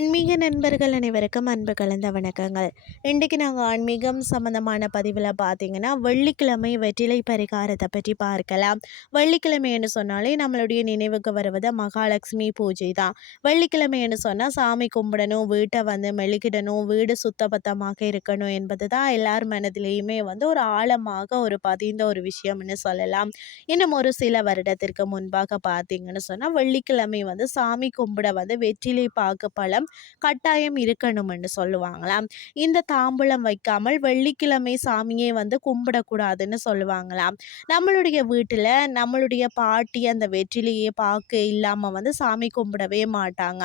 ஆன்மீக நண்பர்கள் அனைவருக்கும் அன்பு கலந்த வணக்கங்கள். இன்றைக்கு நாங்கள் ஆன்மீகம் சம்மந்தமான பதிவில் பார்த்தீங்கன்னா வெள்ளிக்கிழமை வெற்றிலை பரிகாரத்தை பற்றி பார்க்கலாம். வெள்ளிக்கிழமைன்னு சொன்னாலே நம்மளுடைய நினைவுக்கு வருவது மகாலட்சுமி பூஜை தான். வெள்ளிக்கிழமைன்னு சொன்னால் சாமி கும்பிடணும் வீட்டை வந்து மெழுகிடணும் வீடு சுத்தபத்தமாக இருக்கணும் என்பது தான் எல்லார் மனதிலேயுமே வந்து ஒரு ஆழமாக ஒரு பதிந்த ஒரு விஷயம்னு சொல்லலாம். இன்னும் ஒரு சில வருடத்திற்கு முன்பாக பார்த்தீங்கன்னு சொன்னால் வெள்ளிக்கிழமை வந்து சாமி கும்பிட வந்து வெற்றிலை பாக்கு பழம் கட்டாயம் இருக்கணும்னு சொல்லுவாங்களாம் இந்த தாம்பூலம் வைக்காமல் வெள்ளிக்கிழமை சாமியை வந்து கும்பிடக்கூடாதுன்னு சொல்லுவாங்களாம் நம்மளுடைய வீட்டில் நம்மளுடைய பாட்டி அந்த வெற்றிலேயே பார்க்க இல்லாமல் வந்து சாமி கும்பிடவே மாட்டாங்க.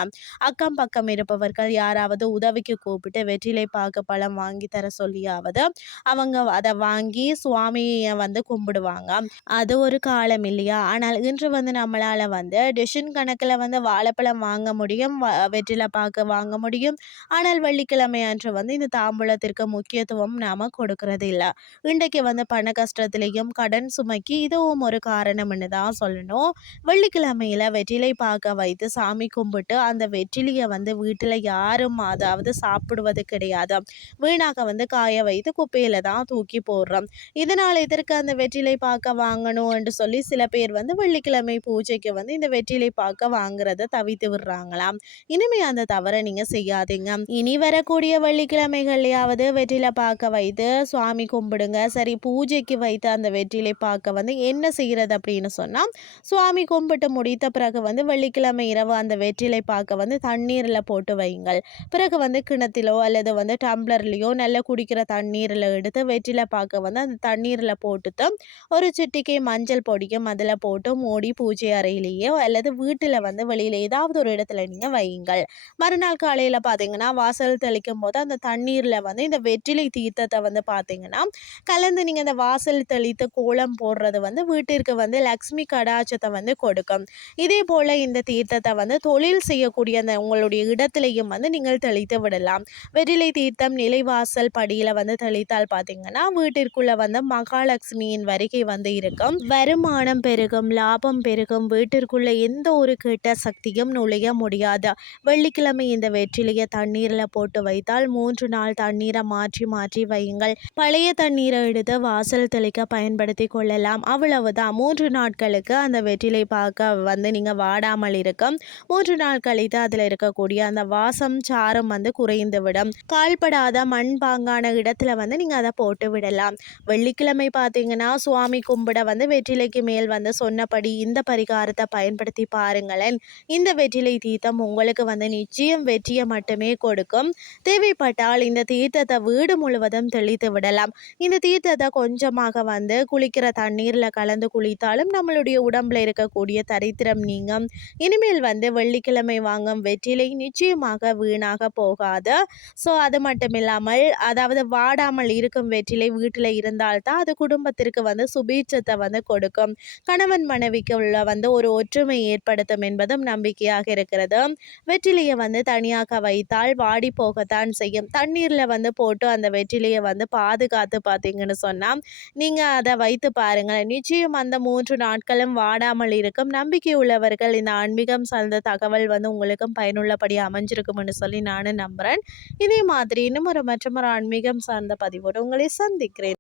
அக்கம் பக்கம் இருப்பவர்கள் யாராவது உதவிக்கு கூப்பிட்டு வெற்றிலை பார்க்க பழம் வாங்கி தர சொல்லியாவது அவங்க அதை வாங்கி சுவாமியை வந்து கும்பிடுவாங்க. அது ஒரு காலம் இல்லையா? ஆனால் இன்று வந்து நம்மளால் வந்து டிஷன் கணக்கில் வந்து வாழைப்பழம் வாங்க முடியும் வெற்றிலை நமக்கு வாங்க முடியும். ஆனால் வெள்ளிக்கிழமை அன்று வந்து இந்த தாம்பூலத்திற்கு முக்கியத்துவம் நாம் கொடுக்கறது இல்லை. இன்றைக்கு வந்து பண கஷ்டத்திலையும் கடன் சுமைக்கு இதுவும் ஒரு காரணம்னு தான் சொல்லணும். வெள்ளிக்கிழமையில் வெற்றிலை பார்க்க வைத்து சாமி கும்பிட்டு அந்த வெற்றிலையை வந்து வீட்டில் யாரும் அதாவது சாப்பிடுவது கிடையாது. வீணாக வந்து காய வைத்து குப்பையில் தான் தூக்கி போடுறோம். இதனால் இதற்கு அந்த வெற்றிலை பார்க்க வாங்கணும் என்று சொல்லி சில பேர் வந்து வெள்ளிக்கிழமை பூஜைக்கு வந்து இந்த வெற்றிலை பார்க்க வாங்குறத தவித்து விடுறாங்களாம். இனிமே அந்த தவறை நீங்கள் செய்யாதீங்க. இனி வரக்கூடிய வெள்ளிக்கிழமைகள்லையாவது வெற்றிலை பார்க்க வைத்து சுவாமி கும்பிடுங்க. சரி பூஜைக்கு வைத்து அந்த வெற்றிலை பார்க்க வந்து என்ன செய்கிறது அப்படின்னு சொன்னால் சுவாமி கும்பிட்டு முடித்த பிறகு வந்து வெள்ளிக்கிழமை இரவு அந்த வெற்றிலை பார்க்க வந்து தண்ணீரில் போட்டு வையுங்கள். பிறகு வந்து கிணத்திலோ அல்லது வந்து டம்ளர்லேயோ நல்லா குடிக்கிற தண்ணீரில் எடுத்து வெற்றிலை பார்க்க வந்து அந்த தண்ணீரில் போட்டுட்டு ஒரு சிட்டிக்கை மஞ்சள் பொடியும் அதில் போட்டு மூடி பூஜை அறையிலேயோ அல்லது வீட்டில் வந்து வெளியில் ஏதாவது ஒரு இடத்துல நீங்கள் வையுங்கள். மறுநாள் காலையில் பார்த்தீங்கன்னா வாசல் தெளிக்கும் போது அந்த தண்ணீரில் வந்து இந்த வெற்றிலை தீர்த்தத்தை வந்து பார்த்தீங்கன்னா கலந்து நீங்கள் இந்த வாசல் தெளித்து கோலம் போடுறது வந்து வீட்டிற்கு வந்து லக்ஷ்மி கடாச்சத்தை வந்து கொடுக்கும். இதே போல் இந்த தீர்த்தத்தை வந்து தொழில் செய்யக்கூடிய அந்த உங்களுடைய இடத்துலையும் வந்து நீங்கள் தெளித்து விடலாம். வெற்றிலை தீர்த்தம் நிலைவாசல் படியில் வந்து தெளித்தால் பார்த்தீங்கன்னா வீட்டிற்குள்ளே வந்து மகாலட்சுமியின் வருகை வந்து இருக்கும். வருமானம் பெருகும் லாபம் பெருகும் வீட்டிற்குள்ள எந்த ஒரு கெட்ட சக்தியும் நுழைய முடியாது. வெள்ளிக்கிழமை இந்த வெற்றிலையை தண்ணீரில் போட்டு வைத்தால் மூன்று நாள் தண்ணீரை மாற்றி மாற்றி வையுங்கள். பழைய தண்ணீரை எடுத்து வாசல் தெளிக்க பயன்படுத்தி கொள்ளலாம். அவ்வளவுதான். மூன்று நாட்களுக்கு அந்த வெற்றிலை பார்க்க வந்து நீங்கள் வாடாமல் இருக்கும் மூன்று நாள் கழித்து அதில் இருக்கக்கூடிய அந்த வாசம் சாரம் வந்து குறைந்து விடும் கால்படாத மண் பாங்கான இடத்துல வந்து நீங்கள் அதை போட்டு விடலாம். வெள்ளிக்கிழமை பார்த்தீங்கன்னா சுவாமி கும்பிட வந்து வெற்றிலைக்கு மேல் வந்து சொன்னபடி இந்த பரிகாரத்தை பயன்படுத்தி பாருங்களேன். இந்த வெற்றிலை தீர்த்தம் உங்களுக்கு வந்து நிச்சயம் வெற்றியை மட்டுமே கொடுக்கும். தேவைப்பட்டால் இந்த தீர்த்தத்தை வீடு முழுவதும் தெளித்து விடலாம். இந்த தீர்த்தத்தை கொஞ்சமாக வந்து குளிக்கிற தண்ணீரில் கலந்து குளித்தாலும் நம்மளுடைய உடம்புல இருக்கக்கூடிய தரித்திரம் நீங்கும். இனிமேல் வந்து வெள்ளிக்கிழமை வாங்கும் வெற்றிலை நிச்சயமாக வீணாக போகாது. ஸோ அது மட்டும் இல்லாமல் அதாவது வாடாமல் இருக்கும் வெற்றிலை வீட்டில் இருந்தால்தான் அது குடும்பத்திற்கு வந்து சுபீட்சத்தை வந்து கொடுக்கும். கணவன் மனைவிக்கு உள்ள வந்து ஒரு ஒற்றுமை ஏற்படுத்தும் என்பதும் நம்பிக்கையாக இருக்கிறது. வெற்றிலையை வந்து வந்து தனியாக வைத்தால் வாடி போகத்தான் செய்யும். தண்ணீரில் வந்து போட்டு அந்த வெற்றிலையை வந்து பாதுகாத்து பார்த்தீங்கன்னு சொன்னால் நீங்கள் அதை வைத்து பாருங்கள் நிச்சயம் அந்த மூன்று நாட்களும் வாடாமல் இருக்கும். நம்பிக்கை உள்ளவர்கள் இந்த ஆன்மீகம் சார்ந்த தகவல் வந்து உங்களுக்கும் பயனுள்ளபடி அமைஞ்சிருக்கும்னு சொல்லி நானும் நம்புகிறேன் இதே மாதிரி இன்னும் ஒரு மற்றொரு ஆன்மீகம் சார்ந்த பதிவோடு உங்களை சந்திக்கிறேன்.